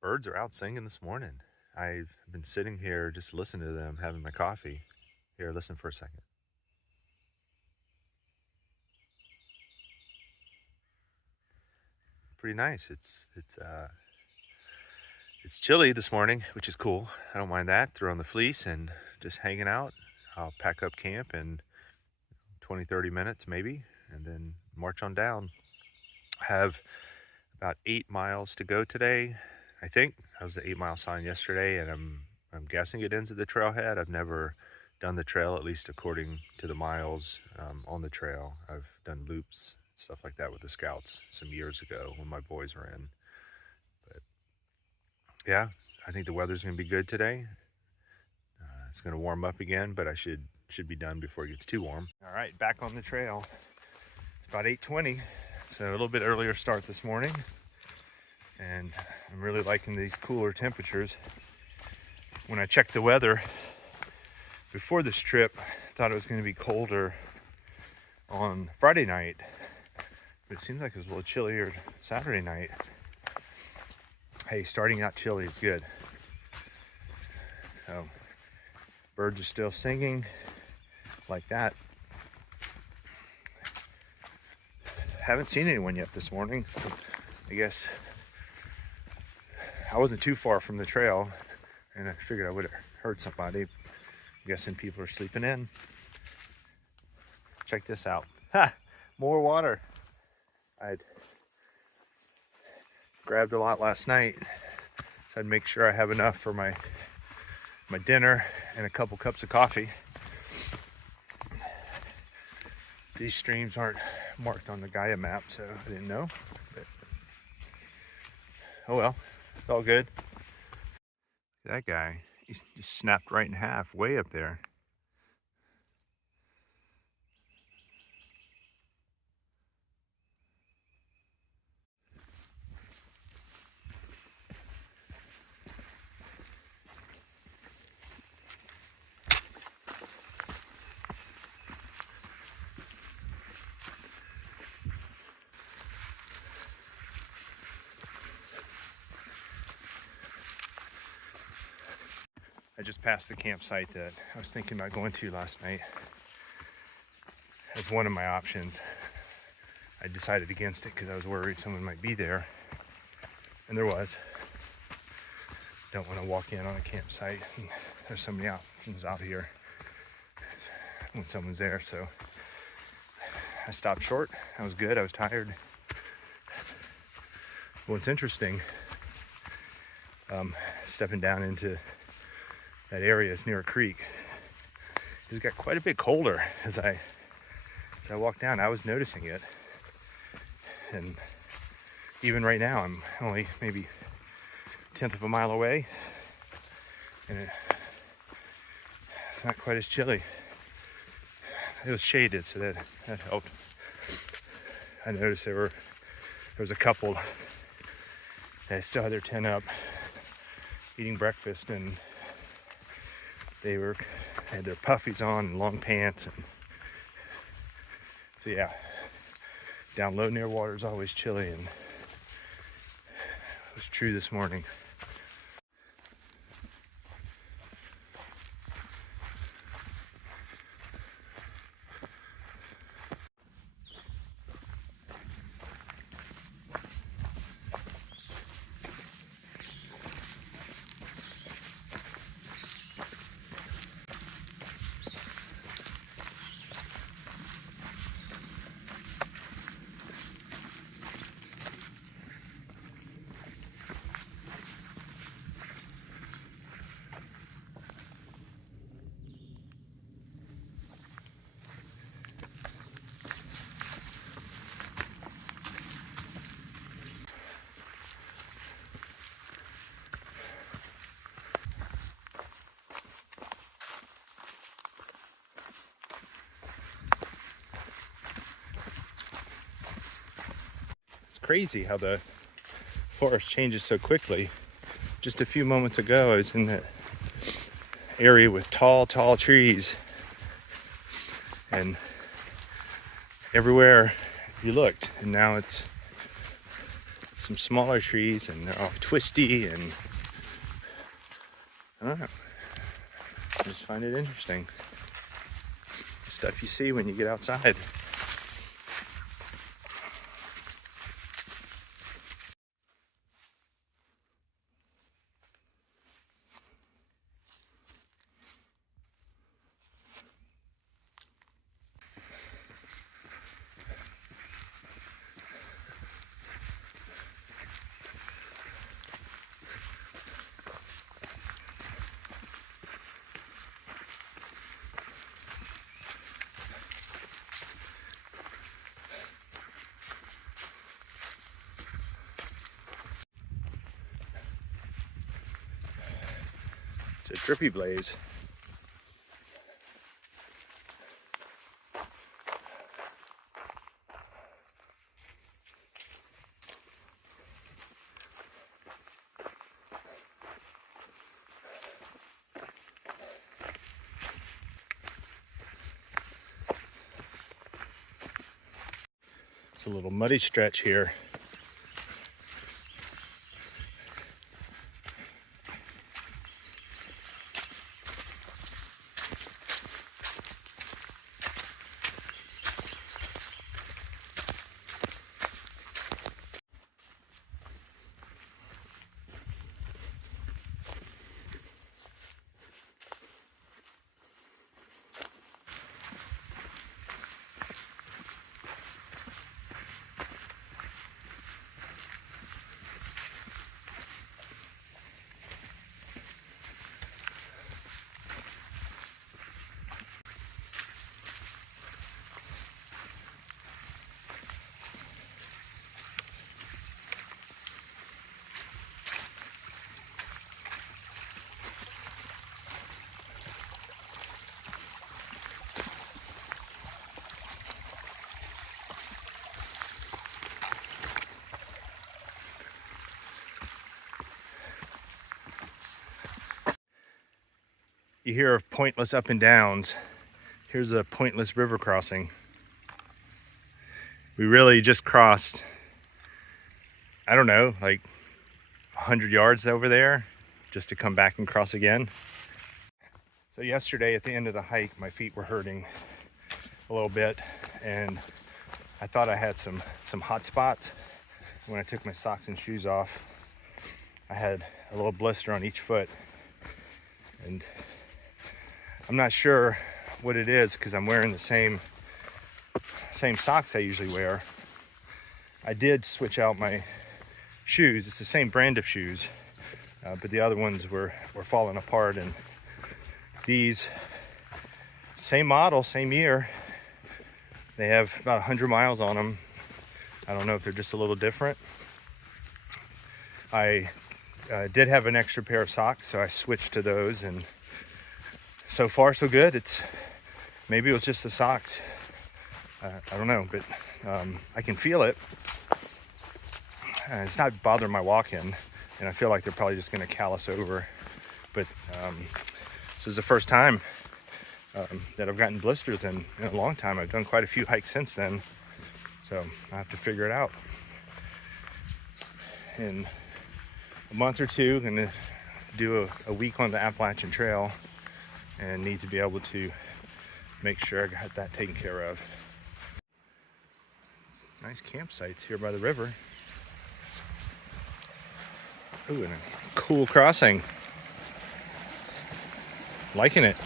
Birds are out singing this morning. I've been sitting here just listening to them, having my coffee. Here, listen for a second. Pretty nice. It's chilly this morning, which is cool. I don't mind that. Throwing the fleece and just hanging out. I'll pack up camp in 20, 30 minutes maybe, and then march on down. I have about 8 miles to go today. I think that was the 8-mile sign yesterday, and I'm guessing it ends at the trailhead. I've never done the trail, at least according to the miles on the trail. I've done loops, stuff like that with the scouts some years ago when my boys were in. But yeah, I think the weather's going to be good today. It's going to warm up again, but I should be done before it gets too warm. All right, back on the trail. It's about 8:20, so a little bit earlier start this morning. And I'm really liking these cooler temperatures. When I checked the weather before this trip, I thought it was going to be colder on Friday night, but it seems like it was a little chillier Saturday night. Hey, starting out chilly is good. So, birds are still singing like that. Haven't seen anyone yet this morning. I guess I wasn't too far from the trail, and I figured I would have heard somebody. I'm guessing people are sleeping in. Check this out. Ha! More water. I'd grabbed a lot last night, so I'd make sure I have enough for my dinner and a couple cups of coffee. These streams aren't marked on the Gaia map, so I didn't know. But oh well. It's all good. That guy, he snapped right in half way up there. I just passed the campsite that I was thinking about going to last night as one of my options. I decided against it because I was worried someone might be there, and there was. Don't want to walk in on a campsite and there's so many options out here when someone's there, so I stopped short. I was good. I was tired. What's interesting, stepping down into that area is near a creek. It's got quite a bit colder as I walked down. I was noticing it, and even right now I'm only maybe 1/10 of a mile away, and it's not quite as chilly. It was shaded, so that helped. I noticed there was a couple that still had their tent up, eating breakfast, and they had their puffies on and long pants. And so yeah, down low near water is always chilly, and it was true this morning. Crazy how the forest changes so quickly. Just a few moments ago I was in that area with tall trees, and everywhere you looked, and now it's some smaller trees, and they're all twisty, and I don't know. I just find it interesting. The stuff you see when you get outside. It's a drippy blaze. It's a little muddy stretch here. You hear of pointless up and downs. Here's a pointless river crossing. We really just crossed, I don't know, like 100 yards over there just to come back and cross again. So yesterday at the end of the hike, my feet were hurting a little bit, and I thought I had some hot spots. When I took my socks and shoes off, I had a little blister on each foot, and I'm not sure what it is because I'm wearing the same socks I usually wear. I did switch out my shoes. It's the same brand of shoes, but the other ones were falling apart, and these, same model, same year, they have about 100 miles on them. I don't know if they're just a little different. I did have an extra pair of socks, so I switched to those, and so far so good. Maybe it was just the socks. I don't know, but I can feel it. It's not bothering my walk-in, and I feel like they're probably just going to callus over. But this is the first time that I've gotten blisters in a long time. I've done quite a few hikes since then, so I have to figure it out. In a month or two, I'm going to do a week on the Appalachian Trail, and need to be able to make sure I got that taken care of. Nice campsites here by the river. Ooh, and a cool crossing. Liking it.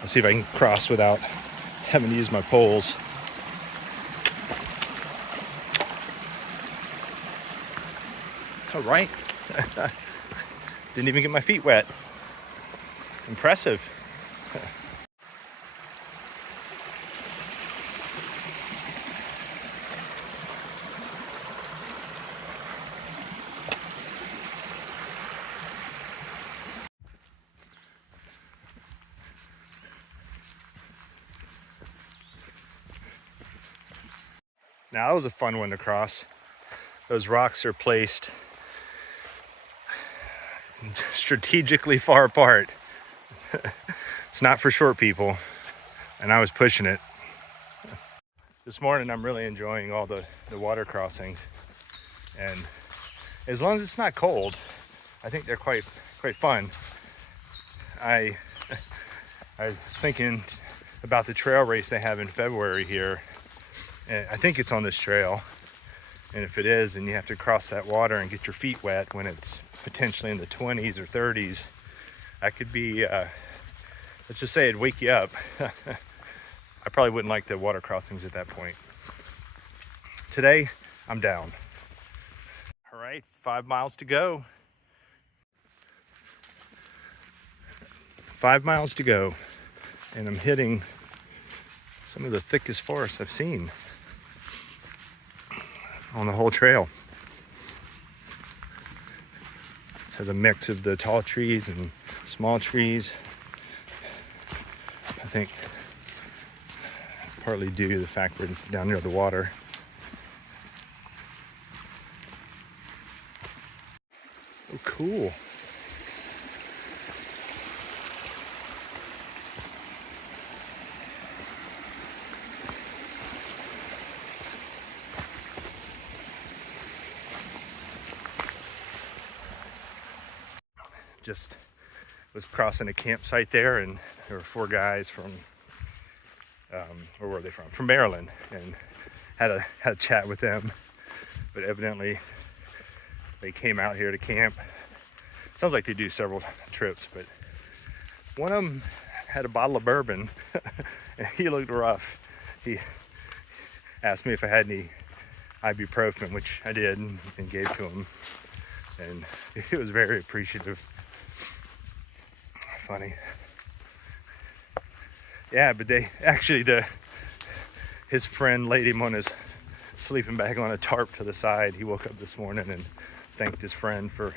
Let's see if I can cross without having to use my poles. All right. Didn't even get my feet wet. Impressive. Now that was a fun one to cross. Those rocks are placed strategically far apart. It's not for short people, and I was pushing it. This morning I'm really enjoying all the water crossings. And as long as it's not cold, I think they're quite fun. I was thinking about the trail race they have in February here, and I think it's on this trail. And if it is, and you have to cross that water and get your feet wet when it's potentially in the 20s or 30s, that could be, let's just say it'd wake you up. I probably wouldn't like the water crossings at that point. Today, I'm down. All right, 5 miles to go. 5 miles to go, and I'm hitting some of the thickest forest I've seen on the whole trail. It has a mix of the tall trees and small trees. I think partly due to the fact we're down near the water. Oh, cool. Just was crossing a campsite there, and there were 4 guys from, where were they from? From Maryland, and had a chat with them. But evidently, they came out here to camp. Sounds like they do several trips, but one of them had a bottle of bourbon, and he looked rough. He asked me if I had any ibuprofen, which I did, and gave to him, and he was very appreciative. Funny. Yeah, but they actually, his friend laid him on his sleeping bag on a tarp to the side. He woke up this morning and thanked his friend for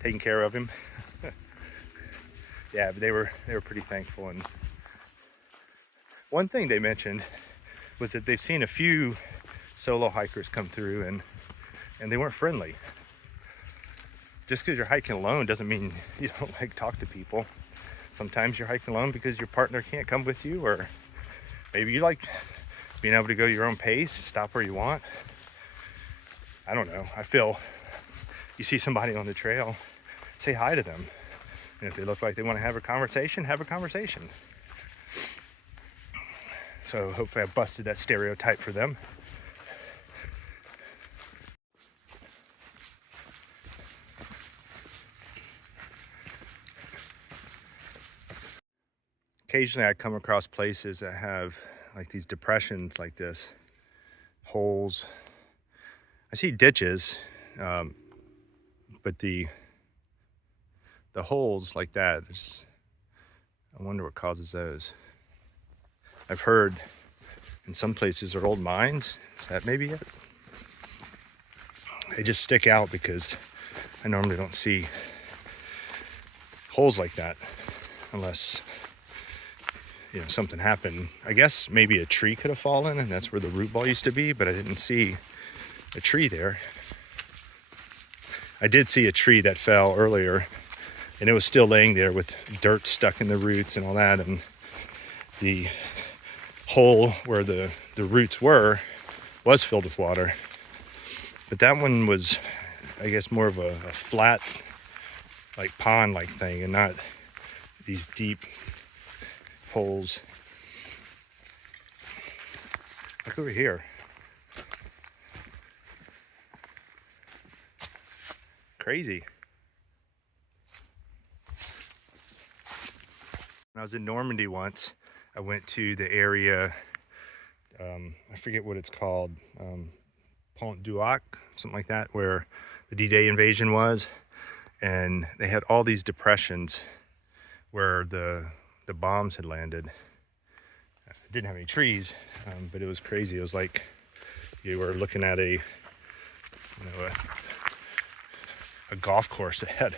taking care of him. Yeah, but they were pretty thankful. And one thing they mentioned was that they've seen a few solo hikers come through, and they weren't friendly. Just because you're hiking alone doesn't mean you don't like talk to people. Sometimes you're hiking alone because your partner can't come with you, or maybe you like being able to go your own pace, stop where you want. I don't know. I feel you see somebody on the trail, say hi to them. And if they look like they want to have a conversation, have a conversation. So hopefully I busted that stereotype for them. Occasionally I come across places that have like these depressions like this, holes. I see ditches, but the holes like that, I wonder what causes those. I've heard in some places are old mines. Is that maybe it? They just stick out because I normally don't see holes like that unless something happened. I guess maybe a tree could have fallen and that's where the root ball used to be, but I didn't see a tree there. I did see a tree that fell earlier, and it was still laying there with dirt stuck in the roots and all that, and the hole where the roots was filled with water. But that one was, I guess, more of a flat, like pond-like thing, and not these deep holes. Look over here. Crazy. When I was in Normandy once, I went to the area, I forget what it's called, Old Uwharrie, something like that, where the D-Day invasion was, and they had all these depressions where the bombs had landed. It didn't have any trees, but it was crazy. It was like you were looking at a golf course that had,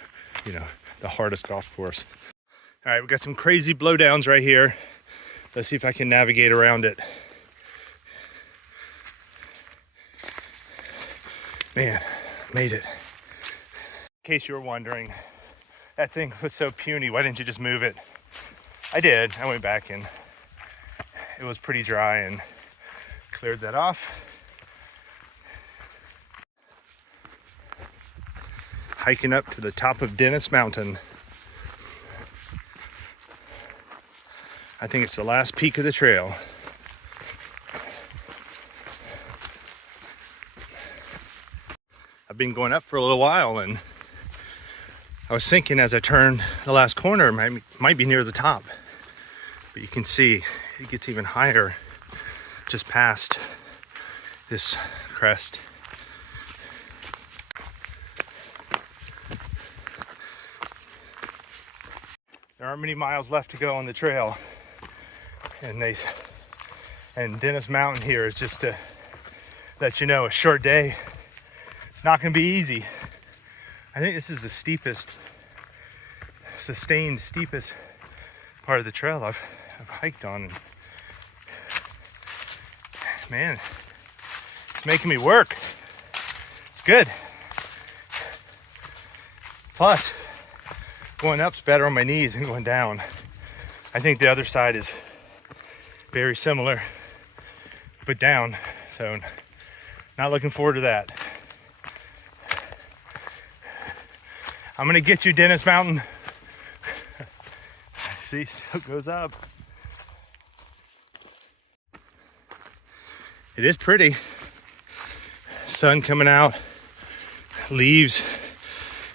the hardest golf course. All right, we got some crazy blowdowns right here. Let's see if I can navigate around it. Man, made it. In case you were wondering, that thing was so puny, why didn't you just move it? I did. I went back and it was pretty dry and cleared that off. hiking up to the top of Dennis Mountain. I think it's the last peak of the trail. I've been going up for a little while, and I was thinking as I turned the last corner, might be near the top. But you can see it gets even higher just past this crest. There aren't many miles left to go on the trail, and Dennis Mountain here is just to let you know, a short day. It's not going to be easy. I think this is the sustained steepest part of the trail I've hiked on. And man, it's making me work. It's good. Plus, going up's better on my knees than going down. I think the other side is very similar, but down. So, not looking forward to that. I'm gonna get you, Dennis Mountain. See, still goes up. It is pretty. Sun coming out, leaves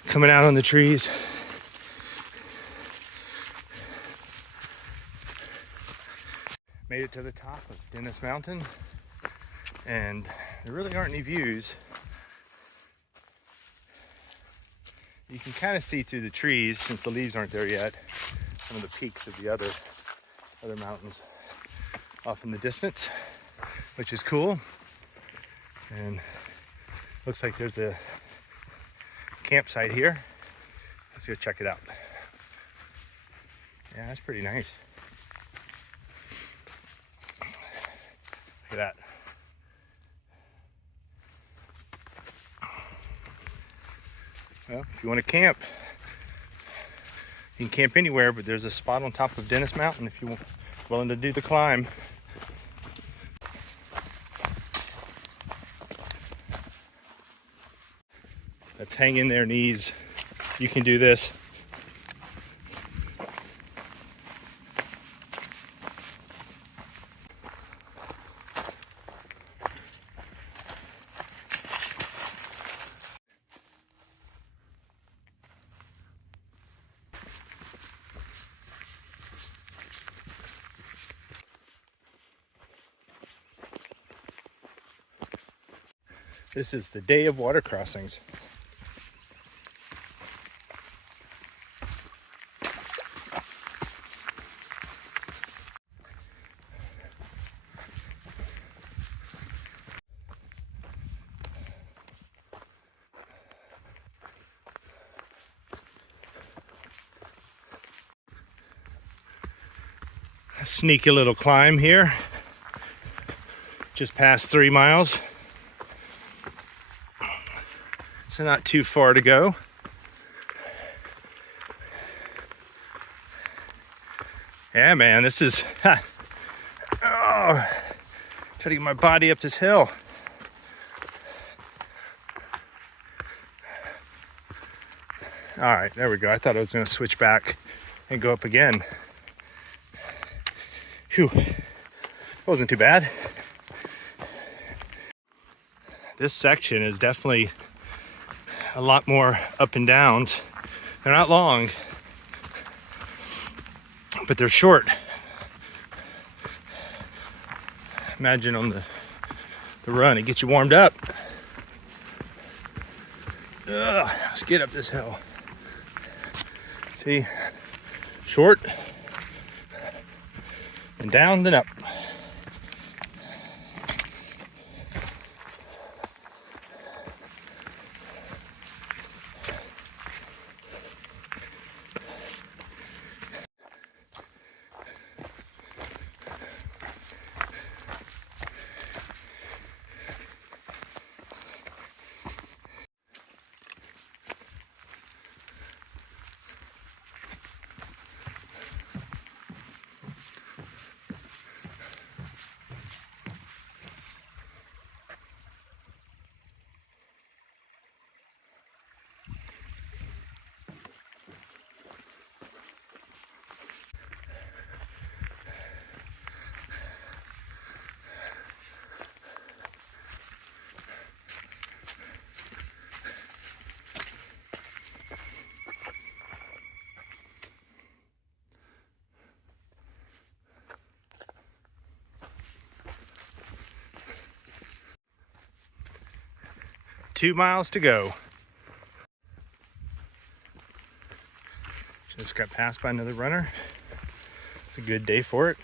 coming out on the trees. Made it to the top of Dennis Mountain, and there really aren't any views. You can kind of see through the trees, since the leaves aren't there yet, some of the peaks of the other mountains off in the distance, which is cool. And looks like there's a campsite here. Let's go check it out. Yeah, that's pretty nice. Look at that. Well, if you want to camp, you can camp anywhere, but there's a spot on top of Dennis Mountain if you're willing to do the climb. Let's hang in there, knees. You can do this. This is the day of water crossings. A sneaky little climb here. Just past 3 miles. So not too far to go. Yeah, man, this is, try to get my body up this hill. All right, there we go. I thought I was gonna switch back and go up again. Phew, wasn't too bad. This section is definitely a lot more up and downs. They're not long, but they're short. Imagine on the run, it gets you warmed up. Let's get up this hill. See, short and down, then up. 2 miles to go. Just got passed by another runner. It's a good day for it.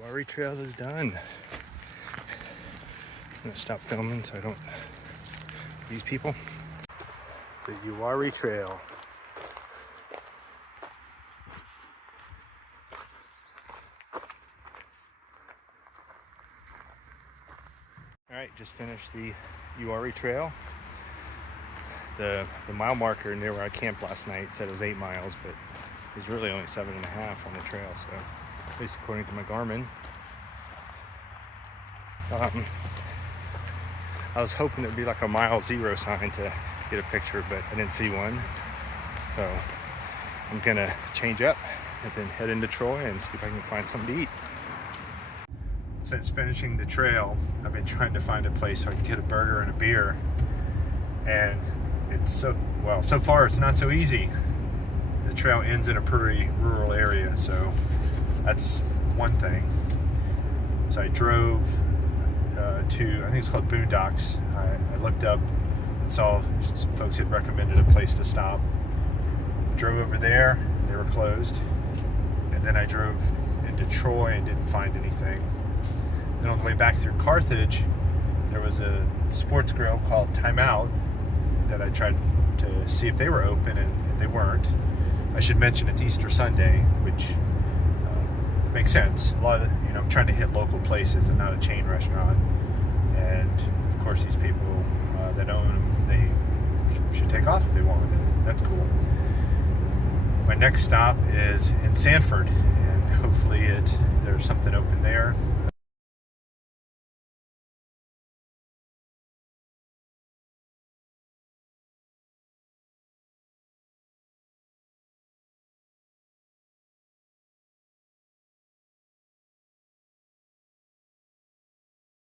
Uwharrie Trail is done. I'm gonna stop filming so I don't these people. The Uwharrie Trail. All right, just finished the Uwharrie Trail. The mile marker near where I camped last night said it was 8 miles, but it was really only 7.5 on the trail, so at least according to my Garmin. I was hoping there'd be like a mile 0 sign to get a picture, but I didn't see one. So I'm gonna change up and then head into Troy and see if I can find something to eat. Since finishing the trail, I've been trying to find a place where I can get a burger and a beer. And it's so far it's not so easy. The trail ends in a pretty rural area, so that's one thing. So I drove to, I think it's called Boondocks. I looked up and saw some folks had recommended a place to stop. Drove over there, they were closed. And then I drove into Troy and didn't find anything. Then on the way back through Carthage, there was a sports grill called Time Out that I tried to see if they were open, and they weren't. I should mention it's Easter Sunday, which makes sense. A lot of, I'm trying to hit local places and not a chain restaurant. And of course, these people that own them, they should take off if they want, and that's cool. My next stop is in Sanford, and hopefully there's something open there.